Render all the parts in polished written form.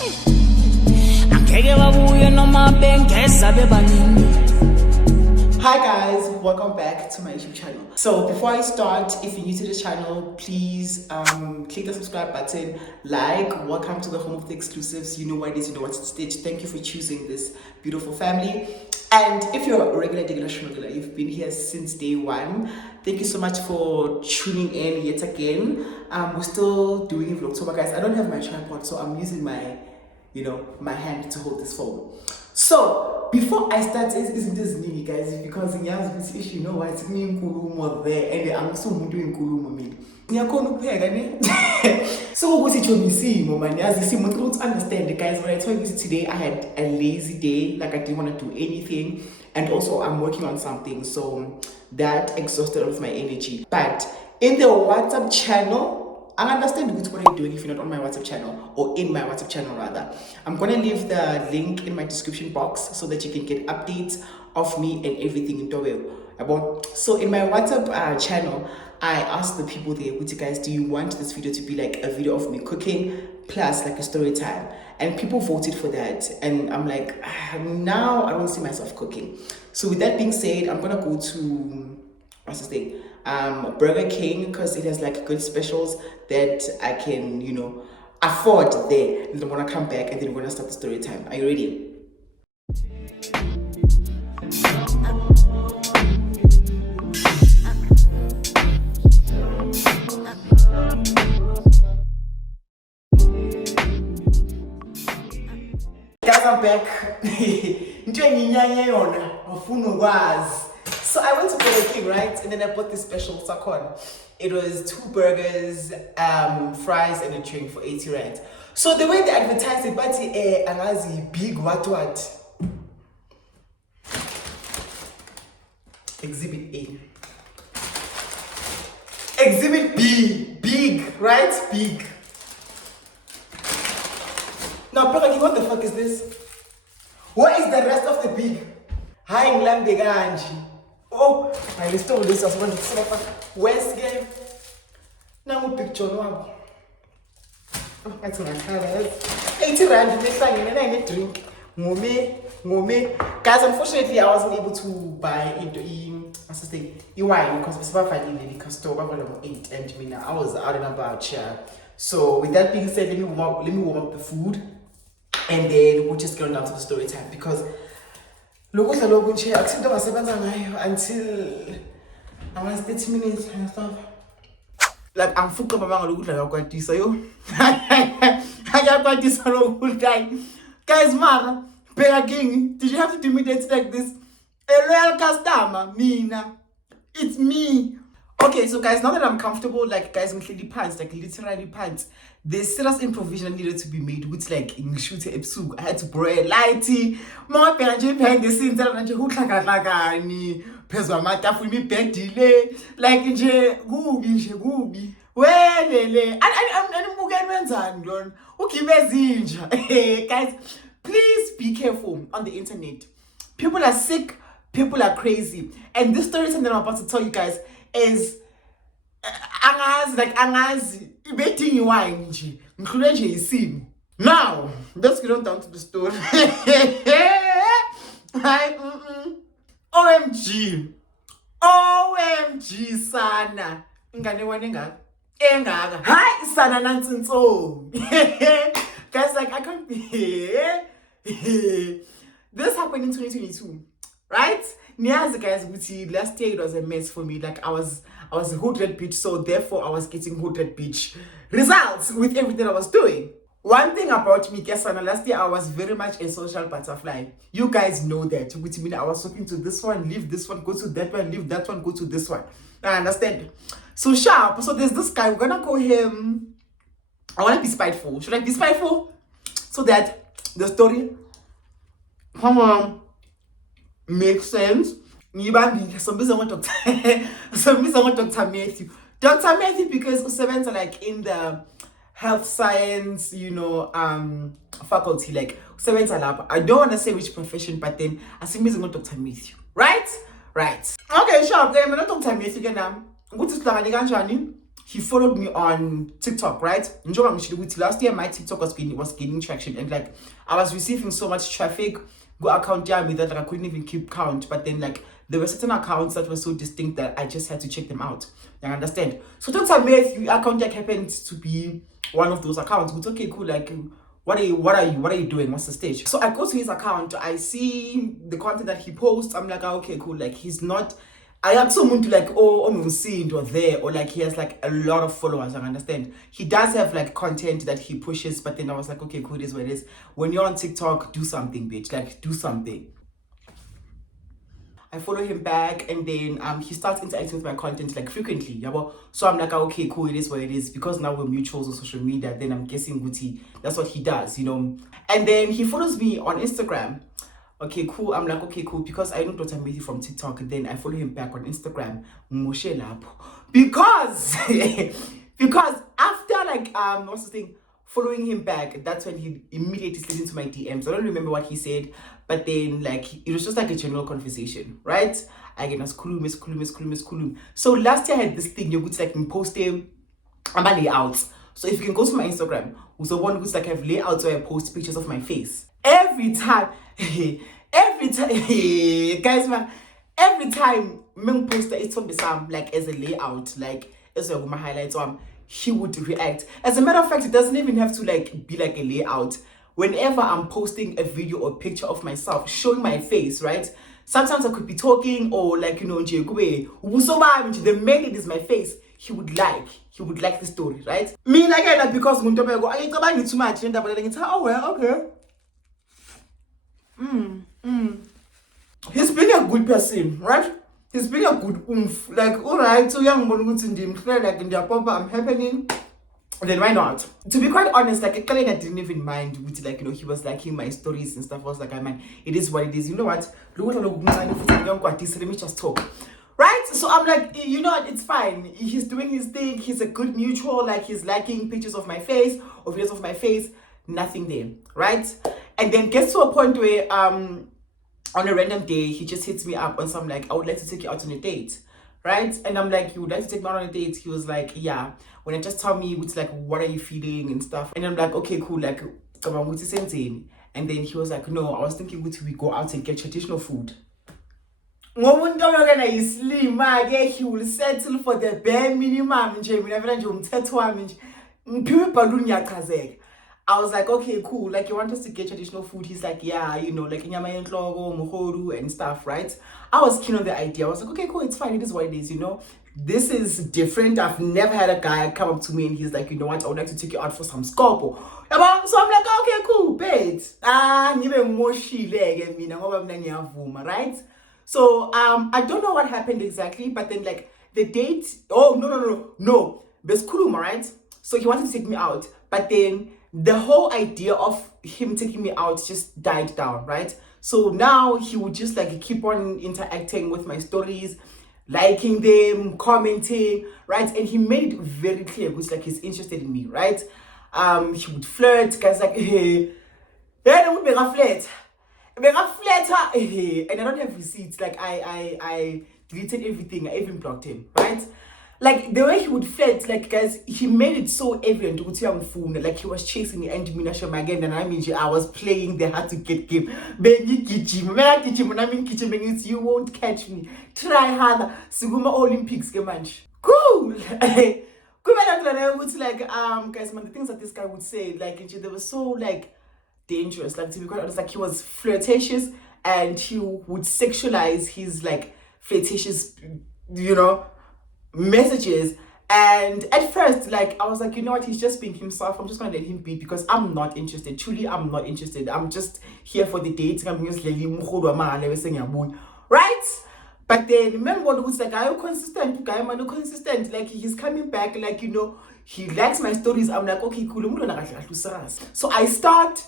Hi guys, welcome back to my YouTube channel. So before I start, if you're new to this channel, please click the subscribe button, welcome to the home of the exclusives. You know what it is, you know what's at stitch. Thank you for choosing this beautiful family. And if you're a regular schmuggler, you've been here since day one, thank you so much for tuning in yet again. We're still doing it for October, guys. I don't have my tripod, so I'm using my my hand to hold this phone. So before I start, isn't this new, guys? Because in Yaz, if you know why it's me in Kulumo there, and I'm so doing Kulumo me. So what it you see, man? As you see, I don't understand the guys. When I told you today, I had a lazy day, like I didn't want to do anything, and also I'm working on something, so that exhausted all of my energy. But in the WhatsApp channel, I understand what you're doing if you're not on my WhatsApp channel, or in my WhatsApp channel rather. I'm gonna leave the link in my description box so that you can get updates of me and everything in Towel. So in my WhatsApp channel, I asked the people there, guys, do you want this video to be like a video of me cooking plus like a story time? And people voted for that, and I'm like, now I don't see myself cooking. So with that being said, I'm gonna go to Burger King, because it has like good specials that I can afford there. And I'm gonna come back and then we're gonna start the story time. Are you ready? Guys, I'm back. So I went to Burger King, right? And then I bought this special sakon. It was 2 burgers, fries, and a drink for 80 rand. So the way they advertised it, but angazi big what? Exhibit A. Exhibit B. Big, right? Big. Now, Burger King, what the fuck is this? What is the rest of the big? Hi, England, the ganji. Oh, I listed all this as well. West game. Now, picture no. Oh, that's my colors. 80 rand, and I need drink. Ngome. Guys, unfortunately, I wasn't able to buy wine because we survived in the liquor store. Volume 8, and I was out and about here. So, with that being said, let me warm up the food, and then we'll just get down to the story time because. Until around 30 minutes and stuff. Like I'm fucked up about look like I got this, yo. I got this all good time. Guys, man, Burger King, did you have to do me that like this? A loyal customer, Mina. It's me. Okay, so guys, now that I'm comfortable, like guys, I'm clearly pants, like literally pants. There's serious improvisation needed to be made with like in shoot episode. I had to borrow a lighty, more behind the scenes, and who like me, Peswamata for me bed delay, like in Gooby. Well, I'm okay, guys, please be careful on the internet. People are sick, people are crazy, and this story that I'm about to tell you guys is angazi betting wine including sim. Now let's get on down to the story. OMG sana ingane wena engaka hi sana nansinso. Guys, like I can't be this happened in 2022, right? Niazi, guys, last year it was a mess for me. Like I was a hooded bitch, so therefore I was getting hooded bitch results with everything I was doing. One thing about me, guys, last year I was very much a social butterfly. You guys know that. Which means I was talking to this one, leave this one, go to that one, leave that one, go to this one. I understand. So sharp. So there's this guy. We're gonna call him. I want to be spiteful. Should I be spiteful? So that the story, come on, makes sense. Some people want Dr. Matthew. Dr. Matthew because Usevens are like in the health science, faculty, like Usevens are lab. I don't want to say which profession, but then I see me Dr. Matthew. Right? Okay, sure. Okay, I'm not Dr. Matthew again. I'm going to start again, he followed me on TikTok, right? Last year my TikTok was gaining traction, and like I was receiving so much traffic. Go account me that like I couldn't even keep count. But then like there were certain accounts that were so distinct that I just had to check them out. You understand? So that's amazing. Account like happened to be one of those accounts. It's okay, cool. Like what are you doing? What's the stage? So I go to his account, I see the content that he posts. I'm like, okay, cool. Like he's not, I have someone to like, I'm seeing or there, or like he has like a lot of followers. I understand. He does have like content that he pushes, but then I was like, okay, cool, it is what it is. When you're on TikTok, do something, bitch. Like do something. I follow him back, and then he starts interacting with my content like frequently. Yeah, well, so I'm like, okay, cool, it is what it is. Because now we're mutuals on social media, then I'm guessing Guti, that's what he does, you know. And then he follows me on Instagram. Okay, cool. I'm like, okay, cool. Because I know Dr. Matthew from TikTok, then I follow him back on Instagram. Because because after like what's the thing? Following him back, that's when he immediately slid into my DMs. I don't remember what he said, but then like it was just like a general conversation, right? Again, as kulum. So last year I had this thing, you could like post my layouts. So if you can go to my Instagram, who's the one who's like have layouts where I post pictures of my face. Every time, guys, man, every time men post it's on the like as a layout, like as my highlights he would react. As a matter of fact, it doesn't even have to like be like a layout. Whenever I'm posting a video or picture of myself showing my face, right? Sometimes I could be talking, or like, you know, the main it is my face. He would like the story, right? Me like that because I need too much, and oh well, okay. He's being a good person, right? He's being a good like, all right, so young like in their papa, I'm happening. Then why not? To be quite honest, like I didn't even mind with like, you know, he was liking my stories and stuff. I was like, I mean, it is what it is. You know what? Let me just talk. Right? So I'm like, you know what, it's fine. He's doing his thing, he's a good mutual, like he's liking pictures of my face or videos of my face, nothing there, right? And then gets to a point where on a random day, he just hits me up on some like, I would like to take you out on a date, right? And I'm like, you would like to take me out on a date? He was like, yeah. When I just tell me, it's like, what are you feeling and stuff? And I'm like, okay, cool, like, and then he was like, no, I was thinking, would we go out and get traditional food? He will settle for the bare minimum. I was like, okay, cool. Like, you want us to get traditional food? He's like, yeah, you know, like inyama yenhloko, muhoru and stuff, right? I was keen on the idea. I was like, okay, cool, it's fine. It is what it is, you know. This is different. I've never had a guy come up to me and he's like, you know what, I would like to take you out for some scopo. So I'm like, okay, cool, bet. Right? So I don't know what happened exactly, but then like the date, no. There's Kuruma, right? So he wanted to take me out, but then the whole idea of him taking me out just died down, right? So now he would just like keep on interacting with my stories, liking them, commenting, right? And he made it very clear, which like he's interested in me, right? He would flirt, guys like, hey, don't be a flirt. And I don't have receipts. Like I deleted everything. I even blocked him, right? Like the way he would flirt, like guys, he made it so evident like he was chasing me and again, and I mean I was playing the hard to get game. You won't catch me. Try harder. Siguma Olympics man. Cool. Like guys, man, the things that this guy would say, like they were so like dangerous. Like to be quite honest, like he was flirtatious and he would sexualize his like flirtatious, you know, messages. And at first, like I was like, you know what, he's just being himself. I'm just gonna let him be because I'm not interested. Truly, I'm not interested. I'm just here for the dating. I'm just right? But then remember what was like, are you consistent? Consistent. Like he's coming back, like, you know, he likes my stories. I'm like, okay, cool. So I start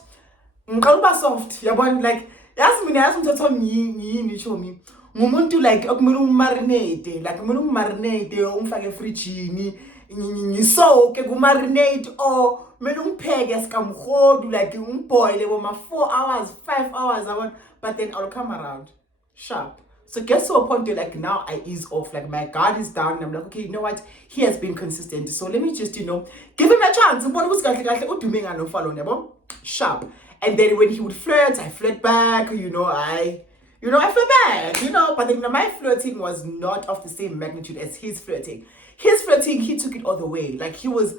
soft. Like that's me. That's what me show me. Mumuntu like marinate, like marinate, umfake fridge so ke marinate or peg like boil 4 hours, 5 hours, but then I'll come around sharp. So get to a point where like now I ease off, like my guard is down, and I'm like, okay, you know what? He has been consistent. So let me just, give him a chance. Sharp. And then when he would flirt, I flirt back, I flirt back, but then my flirting was not of the same magnitude as his flirting. His flirting, he took it all the way. Like he was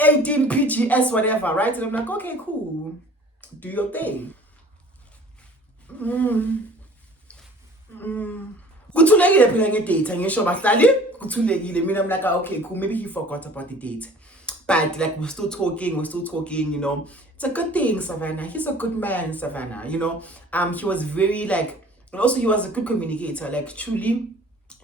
18 PGS, whatever, right? And I'm like, okay, cool. Do your thing. Kuthulekile phela ngedate angisho bahlali kuthulekile mina I'm like okay cool, maybe he forgot about the date, but like we're still talking, it's a good thing. Savannah, he's a good man. Savannah, he was very like, and also he was a good communicator, like truly,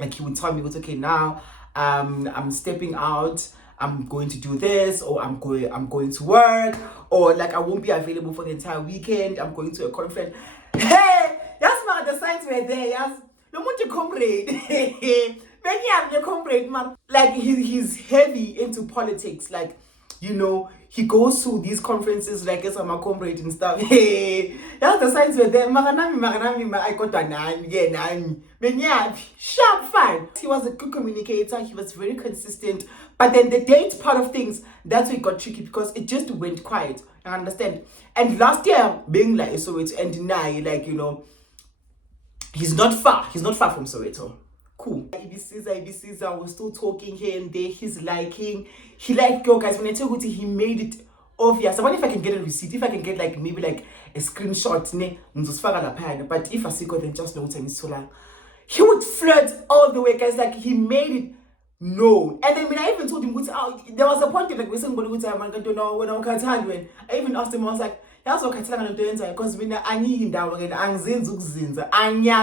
like he would tell me, it's okay now, I'm stepping out, I'm going to do this, or I'm going to work, or like I won't be available for the entire weekend, I'm going to a conference. Hey, that's not the signs were there. Yes, no more to comrade. Maybe I'm the comrade, man. Like he's heavy into politics. Like, he goes to these conferences like as I'm a comrade and stuff. Hey, that's the signs were there. Maganami, I got a nine. But yeah, sharp, fine. He was a good communicator. He was very consistent. But then the date part of things, that's where it got tricky because it just went quiet. I understand. And last year, being like Soweto and deny, like, he's not far from Soweto. Cool. Ibiza, we're still talking here and there. He liked yo guys. When I tell you, he made it obvious. I wonder if I can get a receipt, if I can get like maybe like a screenshot, but if I see then just know it's he would flirt all the way, guys. Like he made it known. And then when I even told him, there was a point like we somebody would say, I don't know when I even asked him, I was like, that's what because when I need him down again,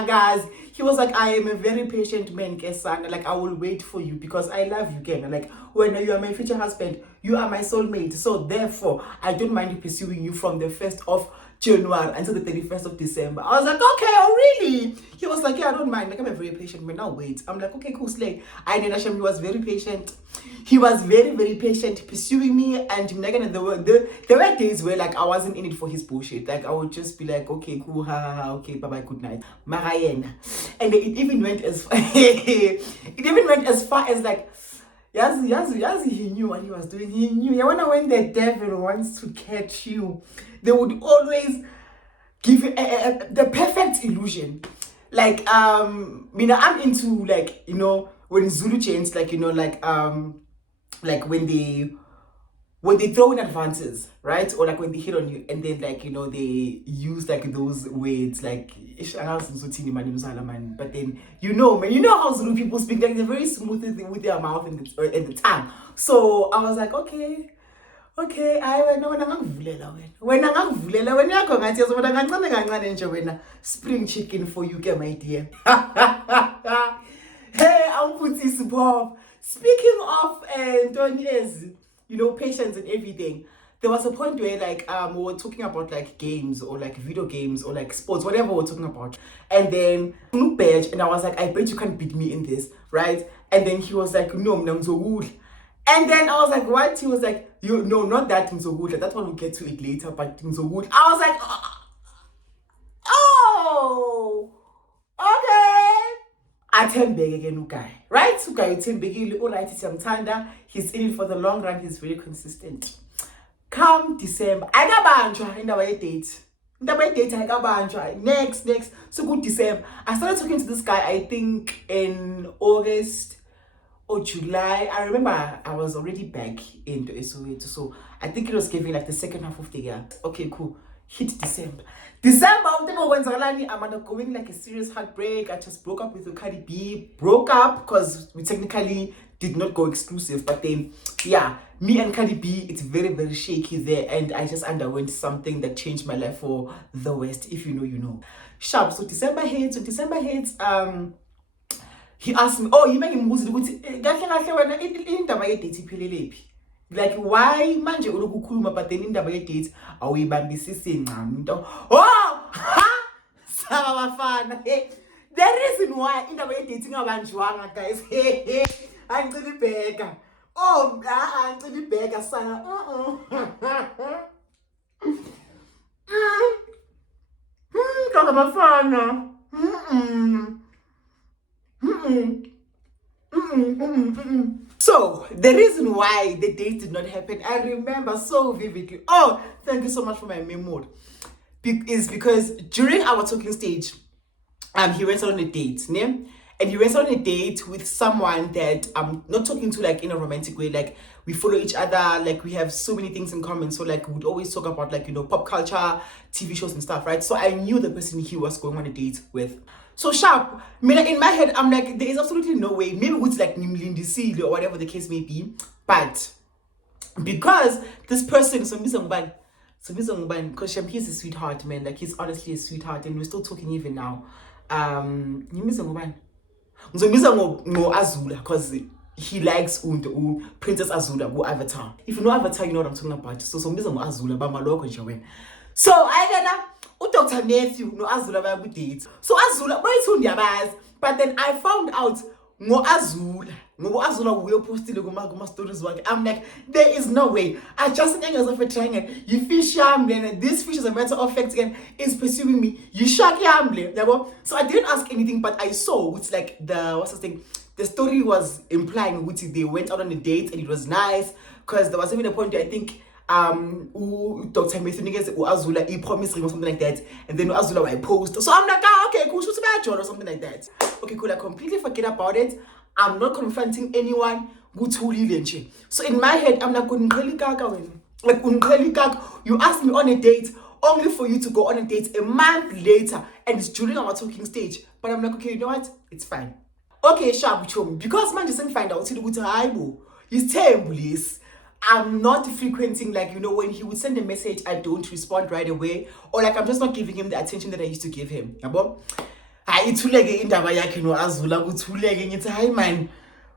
guys. He was like, I am a very patient man, son. Like I will wait for you because I love you, again. Like when you are my future husband, you are my soulmate. So therefore, I don't mind pursuing you from the 1st of January until the 31st of December. I was like, okay, oh really? He was like, yeah, I don't mind. Like I'm a very patient man. Now wait. I'm like, okay, cool, slay. I did Hashem. He was very patient. He was very, very patient pursuing me. And there were days where like I wasn't in it for his bullshit. Like I would just be like, okay, cool, okay, bye bye, good night. Marianne. And it even went as far as like, Yazi, he knew what he was doing. He knew. Yeah, when the devil wants to catch you, they would always give you the perfect illusion. Like, I'm into like, when Zulu chants, like, like when they throw in advances, right? Or like when they hit on you, and then like, they use like those words like, but then man, how Zulu people speak, like they're very smooth with their mouth and the tongue. So I was like, okay, I know when spring chicken for you, my dear. Hey, I'm putting support. Speaking of patience and everything. There was a point where like we were talking about like games or like video games or like sports, whatever we're talking about. And then and I was like, I bet you can't beat me in this, right? And then he was like, no, I'm so good. And then I was like, what? He was like, no, not that I'm so good. That one we'll get to it later, but I'm so good. I was like, oh, okay. Atembege again, guy, right? Guy Atembege, all right, it's Tanda. He's in it for the long run. He's very consistent. Come December, I got banjo in the way date. In the way date, I got banjo. Next. So good December. I started talking to this guy, I think in August or July. I remember I was already back into Soweto. So I think it was giving like the second half of the year. Okay, cool. Hit December. I'm undergoing like a serious heartbreak. I just broke up with Cardi B. Broke up because we technically did not go exclusive, but then yeah, me and Cardi B, it's very, very shaky there, and I just underwent something that changed my life for the West. If you know, you know. Sharp. So December hits. He asked me, oh, you make him like why manje ulokukhuluma but then indaba yedate awuyibambisisi ncam into saba bafana. The reason why indaba yedate ingabanjwanga, guys, angicela ibheka. Oh, angicela ibheka sana. Kaka bafana. So the reason why the date did not happen, I remember so vividly. Oh, thank you so much for my memory. Is because during our talking stage, he went on a date, ne? And he went on a date with someone that I'm not talking to like in a romantic way. Like we follow each other, like we have so many things in common. So like we would always talk about like, pop culture, TV shows and stuff, right? So I knew the person he was going on a date with. So sharp. I mean, in my head, I'm like, there is absolutely no way. Maybe it's like Nimlindi Seal or whatever the case may be. But because this person, so because he's a sweetheart, man. Like he's honestly a sweetheart, and we're still talking even now. Azula, because he likes Princess Azula go Avatar. If you know Avatar, you know what I'm talking about. So Azula ba maloko nje. So I Dr. Matthew no Azula ba good date. So Azula but then I found out Azula will post the stories work. I'm like, there is no way. I just think of a triangle. You fish then this fish is a matter of fact again is pursuing me. You shock so I didn't ask anything, but I saw which like the story was implying which they went out on a date and it was nice because there was even a point where I think Dr. Matthew Azula he promised ring or something like that, and then Azula I post. So I'm like, okay, cool, shoot my John or something like that. Okay, cool, I completely forget about it. I'm not confronting anyone. So in my head, I'm like, you asked me on a date only for you to go on a date a month later, and it's during our talking stage. But I'm like, okay, you know what? It's fine. Okay, sharp because man just didn't find out he's terrible. I'm not frequenting, like, when he would send a message, I don't respond right away. Or like, I'm just not giving him the attention that I used to give him. Man,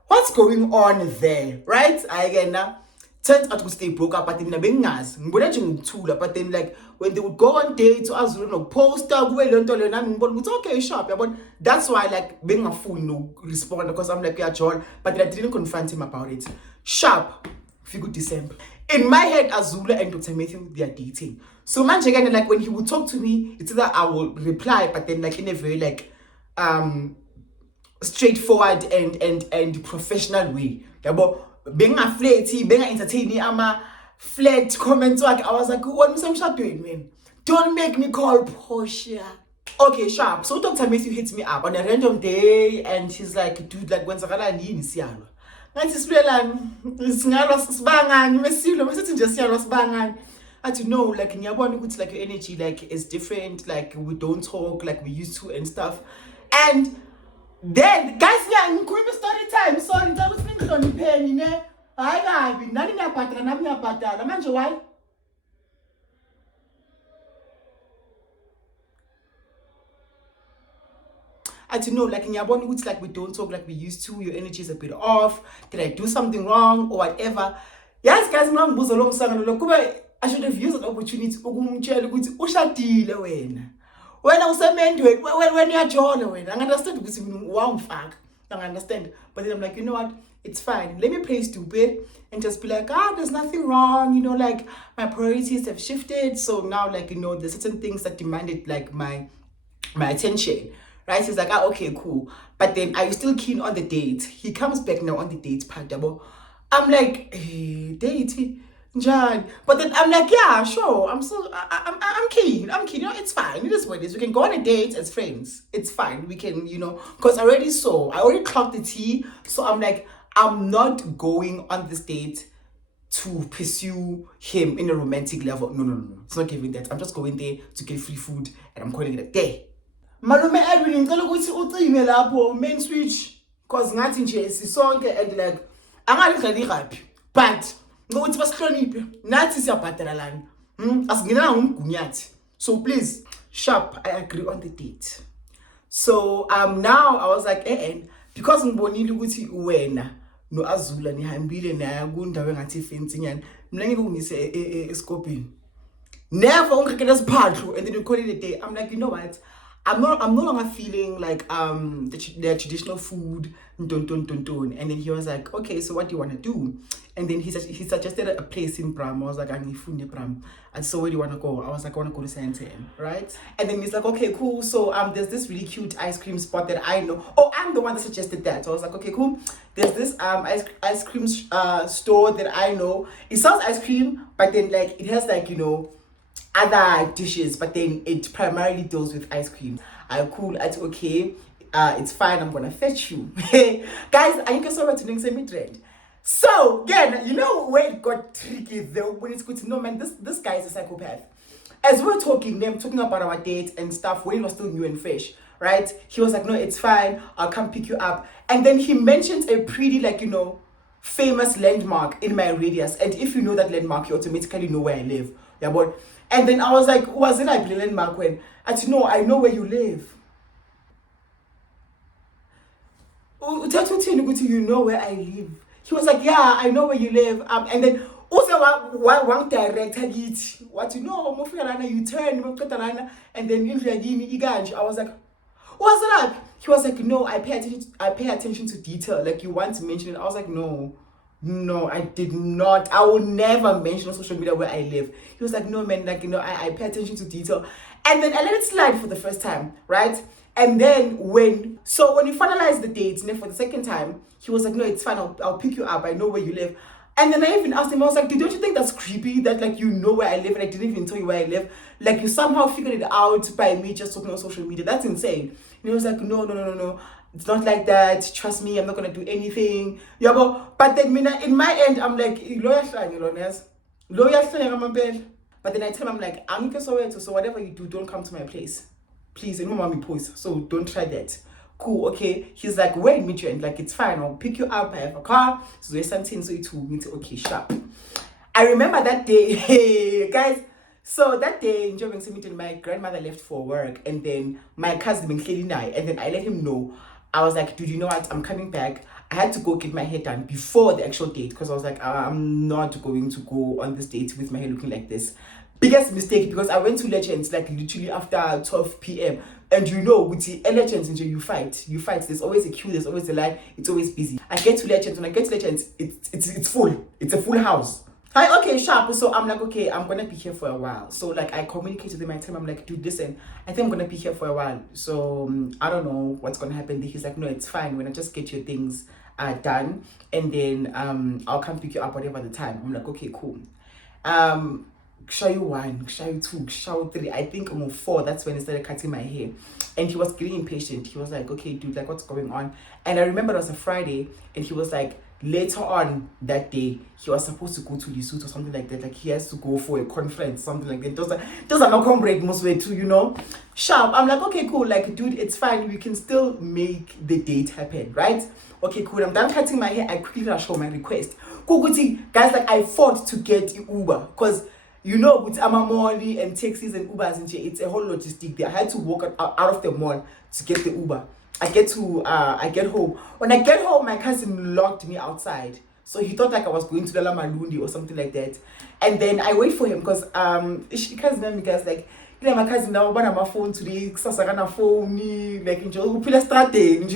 what's going on there? Right? Turns out they broke up, but then but then like when they would go on dates to Azula post okay, sharp. But that's why like being a fool no respond because I'm like, yeah, John, but I didn't confront him about it. Sharp. Figure December. In my head, Azula and Dr. Matthew, they are dating. So man, again, like when he would talk to me, it's either I will reply, but then like in a very like straightforward and professional way. Yeah, but being a flirty, being an entertaining, I'm a flirt comment. So I was like, what am I doing, man? Don't make me call Portia. Okay, sharp. So Dr. Matthew hits me up on a random day, and he's like, dude, like when's I know, like in Yabon, like your energy, like is different, like we don't talk like we used to and stuff. And then guys, yeah, story time. Sorry, that was thinking on the pen, I got nothing about why? I don't know, like in Yabon, it's like we don't talk like we used to. Your energy is a bit off. Did I do something wrong or whatever? Yes, guys, I should have used an opportunity to when I was a man to it, when you're John, I understand because one fact, I understand. But then I'm like, you know what? It's fine. Let me play stupid and just be like, there's nothing wrong. Like my priorities have shifted. So now, like, there's certain things that demanded like my attention. Right? He's like, okay, cool. But then are you still keen on the date? He comes back now on the date part. I'm like, hey, date, John. But then I'm like, yeah, sure. I'm keen. It's fine. It is what it is. We can go on a date as friends. It's fine. We can, because I already clocked the tea. So I'm like, I'm not going on this date to pursue him in a romantic level. No. It's not giving that. I'm just going there to get free food and I'm calling it a day. Malume Edwin ngicela ukuthi ucime lapho main switch cause ngathi nje sisonke and like angalidlali raphi but ngokuthi basihloniphe nathi siyabhadala lana asingenanga umgunyathi. So please sharp, I agree on the date. So now I was like because ngibonile ukuthi wena no Azula nihambile naye kundawo engathi fancy nyana mina ngeke ungise escoping never ungikela siphadlo and then you call it a day. I'm like, you know what, I'm no longer feeling like the traditional food, dun. And then he was like, okay, so what do you want to do? And then he suggested a place in Bram. I was like, I'm in Bram. And so where do you want to go? I was like, I want to go to Santa, right? And then he's like, okay, cool. So there's this really cute ice cream spot that I know. Oh, I'm the one that suggested that. So I was like, okay, cool. There's this ice cream store that I know. It sells ice cream, but then like it has like, you know, other dishes, but then it primarily deals with ice cream. I'm cool at okay, it's fine, I'm gonna fetch you. Guys, I think so to semi trend. So again, you know where it got tricky though, when it's good to know, man, this guy is a psychopath. As we're talking, them talking about our date and stuff when it was still new and fresh, right? He was like, no, it's fine, I'll come pick you up. And then he mentions a pretty, like, you know, famous landmark in my radius. And if you know that landmark, you automatically know where I live. Yeah, but and then I was like, was it like landmark when? I said, no, I know where you live. You know where I live. He was like, yeah, I know where you live. And then also one direct what you know, you turn, and then I was like, what's that? He was like, no, I pay attention to detail. Like you want to mention it. I was like, no, I did not. I will never mention on social media where I live. He was like, no, man, like, you know, I pay attention to detail. And then I let it slide for the first time, right? And then when you finalize the dates, and then for the second time, he was like, no, it's fine. I'll pick you up. I know where you live. And then I even asked him, I was like, don't you think that's creepy that like you know where I live and I didn't even tell you where I live? Like you somehow figured it out by me just talking on social media. That's insane. And he was like, no. It's not like that. Trust me, I'm not gonna do anything. Yeah, but then in my end, I'm like, but then I tell him, I'm like, I'm so whatever you do, don't come to my place. Please, and mommy post. So don't try that. Cool, okay. He's like, where meet you? And like, it's fine. I'll pick you up. I have a car. So there's something so it will meet. Okay, sharp. I remember that day, hey, guys. So that day in Joburg City, my grandmother left for work, and then my cousin been clearly night, and then I let him know. I was like, dude, you know what? I'm coming back. I had to go get my hair done before the actual date because I was like, I'm not going to go on this date with my hair looking like this. Biggest mistake because I went to Legends like literally after 12 p.m. And you know, with the Legends, you fight. There's always a queue, there's always a line, it's always busy. I get to Legends, when I get to Legends, it's full. It's a full house. Hi, okay, sharp. So I'm like, okay, I'm gonna be here for a while. So like I communicate with him, I tell him, I'm like, dude, listen, I think I'm gonna be here for a while. So I don't know what's gonna happen. He's like, no, it's fine. When I just get your things done, and then I'll come pick you up whatever the time. I'm like, okay, cool. Show you 1, show you 2, show 3. I think on 4, that's when he started cutting my hair. And he was getting impatient. He was like, okay, dude, like what's going on? And I remember it was a Friday, and he was like, later on that day, he was supposed to go to Lesotho or something like that. Like he has to go for a conference, something like that. Those are my comrade most way too, you know. Sharp. I'm like, okay, cool. Like, dude, it's fine. We can still make the date happen, right? Okay, cool. I'm done cutting my hair. I quickly rush home my request. Guys, like I fought to get Uber because you know, with Amamoli and taxis and Ubers and shit, it's a whole logistic there. I had to walk out of the mall to get the Uber. I get home. When I get home, my cousin locked me outside. So he thought like I was going to Lala Malundi or something like that. And then I wait for him because cousin guys like, you know, my cousin now on my phone today, Sasagana phone, like in Joe started,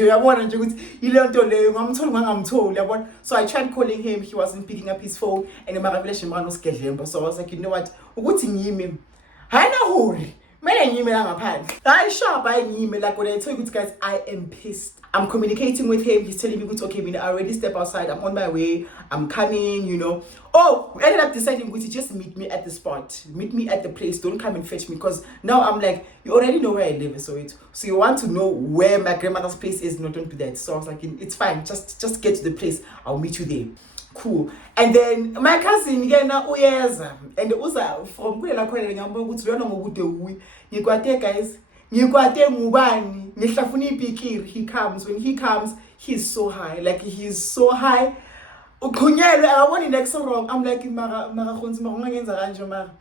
so I tried calling him, he wasn't picking up his phone, and the revelation man was scheduled. So I was like, you know what? What's in him? I know. I sharp, like when I tell you guys, I am pissed. I'm communicating with him. He's telling me, okay, I already step outside. I'm on my way. I'm coming, you know. Oh, we ended up deciding to just meet me at the spot. Meet me at the place. Don't come and fetch me because now I'm like, you already know where I live. So you want to know where my grandmother's place is. No, don't do that. So I was like, it's fine. Just get to the place. I'll meet you there. Cool. And then my cousin yena uyeza and uza from kulela khona ngiyamba ukuthi lona ngokude uyi ngikwate guys ngikwate ngubani ngihlafuna ipikiri. He comes. When he comes, he's so high, like he's so high uqhunyelwe akaboni next wrong. I'm like mara khonzi makungenza kanje mara.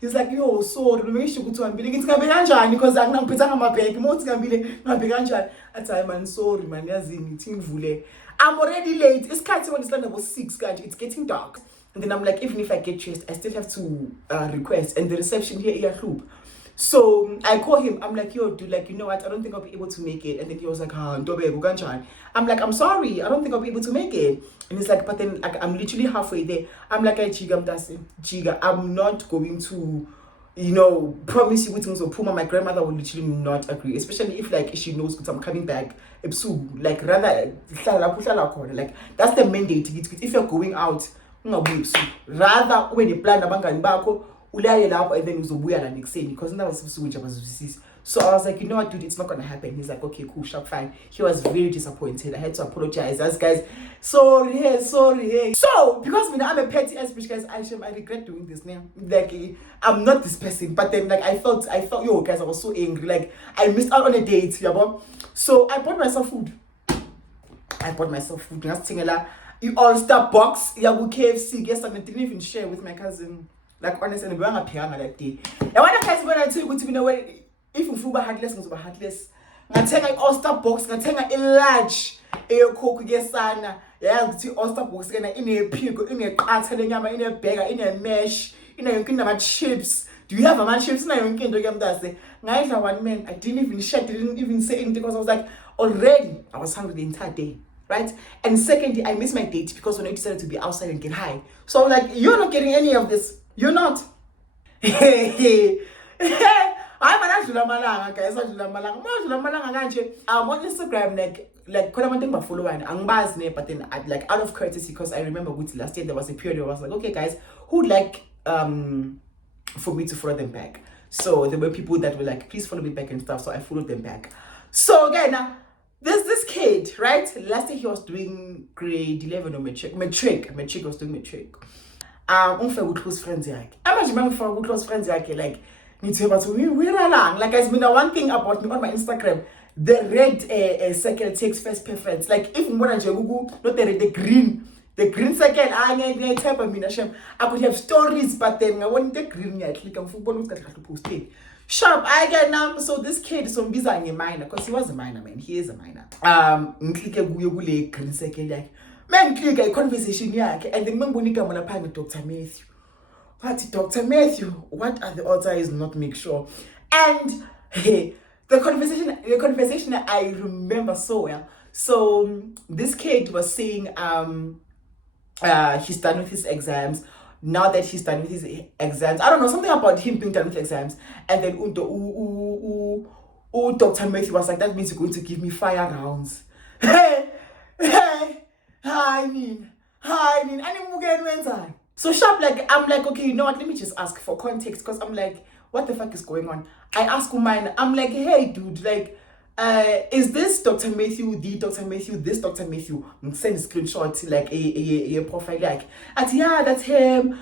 He's like, yo, sorry, ngisho ukuthi uhambile ngithi ngabe kanjani because anginamphetha ngamabheki mothi ngambile ngabe kanjani athi hayi man, sorry man, yazini ngithi ngivule. I'm already late. It's kind of when it's like about 6, guys. It's getting dark. And then I'm like, even if I get dressed, I still have to request. And the reception here is loop. So I call him. I'm like, yo, dude, like, you know what? I don't think I'll be able to make it. And then he was like, I'm like, I'm sorry. I don't think I'll be able to make it. And he's like, but then I'm literally halfway there. I'm like, Chiga, I'm not going to, promise you things or Puma. My grandmother will literally not agree, especially if like she knows I'm coming back. Like rather, like that's the mandate. If you're going out, rather when you plan abangani bakho ulale lapho and then uzobuya la nekuseni because that was supposed. So I was like, you know what, dude, it's not gonna happen. He's like, okay, cool, sharp, fine. He was very disappointed. I had to apologize. As guys, sorry. So because I'm a petty ass bitch, guys, I regret doing this now. Like I'm not this person, but then like I felt, yo guys, I was so angry. Like I missed out on a date, yeah. So I bought myself food. You all-star box, yeah, with KFC. Guess I didn't even share with my cousin. Like honestly, we weren't happy that day. And when I guys when I tell you to know if you feel heartless, I'm heartless. I tell you all-star box, I tell you a large coke sana. Yeah, the all-star box in a pig, in a cartel, in a beggar, in a mesh, in a kind of chips. Do you have a man chips? No, you can't do that. Neither one man. I didn't even share, didn't even say anything because I was like, already I was hungry the entire day. Right? And secondly, I missed my date because when I decided to be outside and get high. So I'm like, you're not getting any of this. You're not. I'm guys. I'm on Instagram, like when I'm following, but then like out of courtesy, because I remember last year there was a period where I was like, okay, guys, who'd like for me to follow them back? So there were people that were like, please follow me back and stuff. So I followed them back. So again, there's this kid, right? Last year he was doing grade 11 or matric was doing matric. With close friends like close friends like like guys, one thing about me on my Instagram, the red circle takes first preference. Like if more than Google, not the green circle, I type of I could have stories, but then I want the green I click on football to post it. Sharp, I get now. So this kid is busy a minor because he was a minor, man. He is a minor. Click a green circle like man click a conversation yake and then Mambonika Monapine with Dr. Matthew. What Dr. Matthew? What are the odds is not make sure? And hey, the conversation I remember so well. So this kid was saying he's done with his exams. Now that he's done with his exams, I don't know, something about him being done with exams. And then Dr. Matthew was like, that means you're going to give me 5 rounds. Hey. I mean, so sharp, like, I'm like, okay, you know what, let me just ask for context, because I'm like, what the fuck is going on? I ask mine, I'm like, hey, dude, like, is this Dr. Matthew, this Dr. Matthew? Send a screenshot, like, a profile, like, yeah, that's him,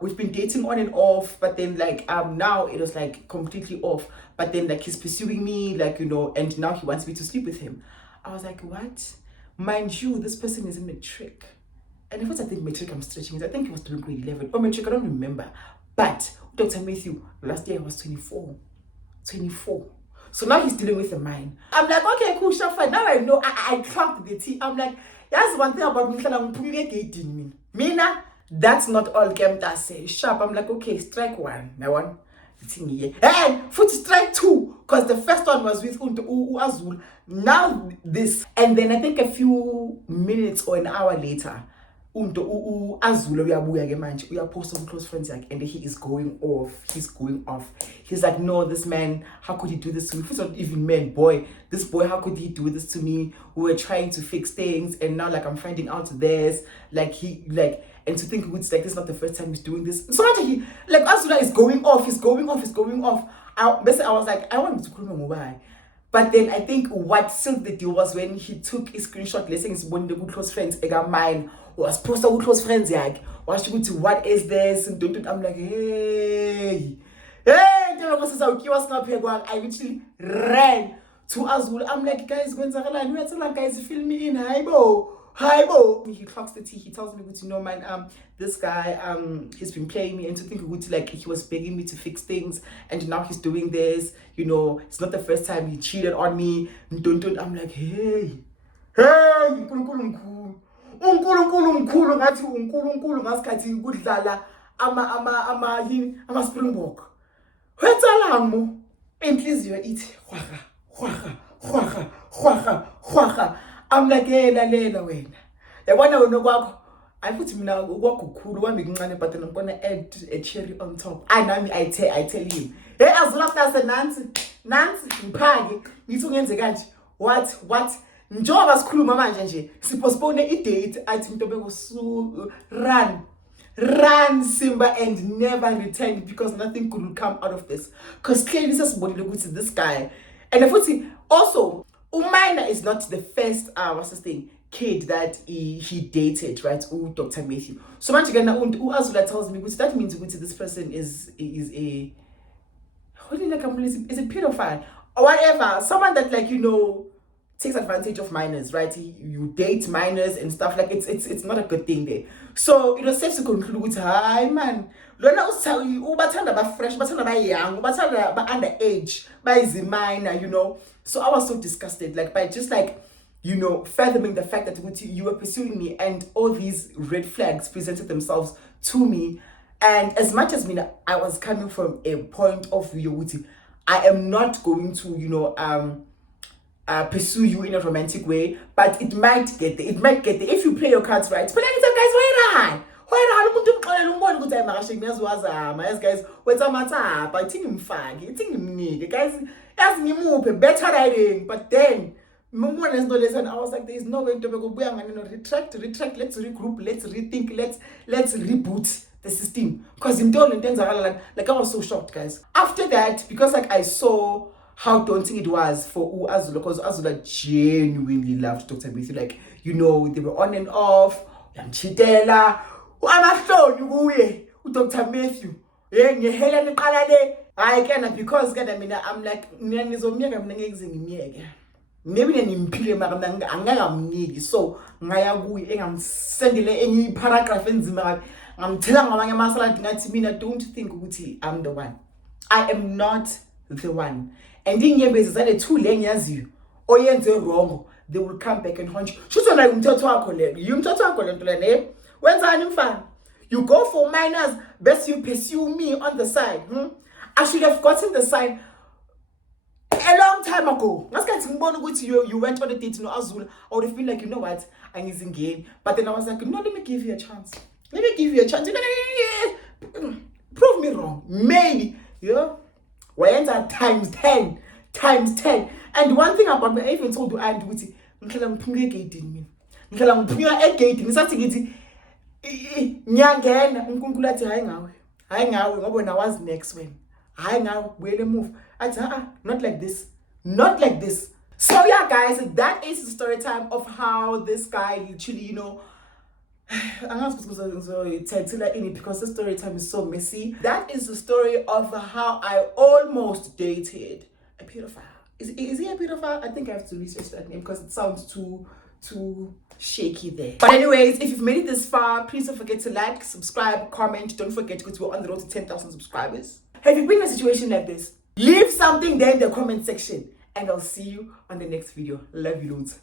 we've been dating on and off, but then, like, now it was, like, completely off, but then, like, he's pursuing me, like, and now he wants me to sleep with him. I was like, what? Mind you, this person is in matric. And if it's, I think matric, I'm stretching it. I think he was doing grade 11 or matric, I don't remember. But Dr. Matthew, last year I was 24. So now he's dealing with a mine. I'm like, okay, cool, sure, fine. Now I know, I cracked the tea. I'm like, that's one thing about me, I'm putting a gate in me. Mina, that's not all game that say sharp. I'm like, okay, strike one. Now one. And foot strike 2, because the first one was with Azul. Now this, and then I think a few minutes or an hour later, Azul we are posting close friends like, and he is going off. He's like, no, this man, how could he do this to me? First not even man, boy. This boy, how could he do this to me? We were trying to fix things, and now like I'm finding out this. Like he like. And to think it's like this is not the first time he's doing this. So actually, like Azula is going off. I was like, I want to call my mobile. But then I think what sealed the deal was when he took a screenshot, let's say his one the good close friends, mine was posted with close friends, like, was to go to what is this? And I'm like, hey, I literally ran to Azul. I'm like, guys, guys, fill me in, hi bo. He clocks the tea. He tells me, man, this guy, he's been playing me, and to think like he was begging me to fix things, and now he's doing this. It's not the first time he cheated on me. I'm like, hey, unkulunkulu ngathi unkulunkulu ngasikhathi kudlala ama Springbok. Wetsalamo. Inhliziyo ithi hwaga. I'm like, hey, lalela wena. Yabona wena kwakho. I put mina ukwakho kukhulu kwami kuncane, but then I'm gonna add a cherry on top. I tell him. Hey, azula after Nancy, ngiphake. Ngithi ungenze kanje. What? Njoba sikhuluma manje nje. Sipostpone i-date athi Mntobeko run Simba and never return, because nothing could come out of this. Because clearly this guy. And if also Umaina is not the first kid that he dated, right? Dr. Matthew. So much again Azula tells me, which that means this person is a pedophile or whatever, someone that takes advantage of minors, right? You date minors and stuff, like it's not a good thing there. So it was safe to conclude, hi man, lona ubathanda ba fresh, bathanda ba young, bathanda ba underage, ba minor, So I was so disgusted, by just fathoming the fact that you were pursuing me and all these red flags presented themselves to me. And as much as I was coming from a point of view, I am not going to, pursue you in a romantic way, but it might get there. If you play your cards right. But like guys, why guys, what's a matter? But guys, as me move better writing. But then I was like, there's no way to go. Retract. Let's regroup. Let's rethink. Let's reboot the system. Because in I was so shocked, guys. After that, because I saw how daunting it was for Azula, because Azula genuinely loved Dr. Matthew. They were on and off. Yamchitela. Dr. Matthew. Because I'm like, maybe nimpile mara angakamniki, so ngaya kuye engamsendele enye paragraph enzima ngamthela ngamanye amasala ngathi mina don't think ukuthi I'm the one. I am not the one. And inyembezi zale two lenyaziyo oyenze wrong, they will come back and haunt you. Shutho la umthetho wakho le. Umthetho wakho le nto le ne. Wenzani mfana? You go for minors, best you pursue me on the side. I should have gotten the sign a long time ago. You went on a date to Azula. I would have been like, you know what? I'm using game. But then I was like, no, let me give you a chance. Prove me wrong. Maybe. Why enter times 10. And one thing about me, I even told you, and Witty, I'm gating me. I'm gating. It's something Nyangena, Unkulati hang out when I was next when. Hang out, where they move. I said, not like this. So yeah, guys, that is the story time of how this guy literally, I'm not supposed to tell it because the story time is so messy. That is the story of how I almost dated a pedophile. Is he a pedophile? I think I have to research that name because it sounds too shaky there. But anyways, if you've made it this far, please don't forget to like, subscribe, comment. Don't forget because we're on the road to 10,000 subscribers. Have you been in a situation like this? Leave something there in the comment section and I'll see you on the next video. Love you loads.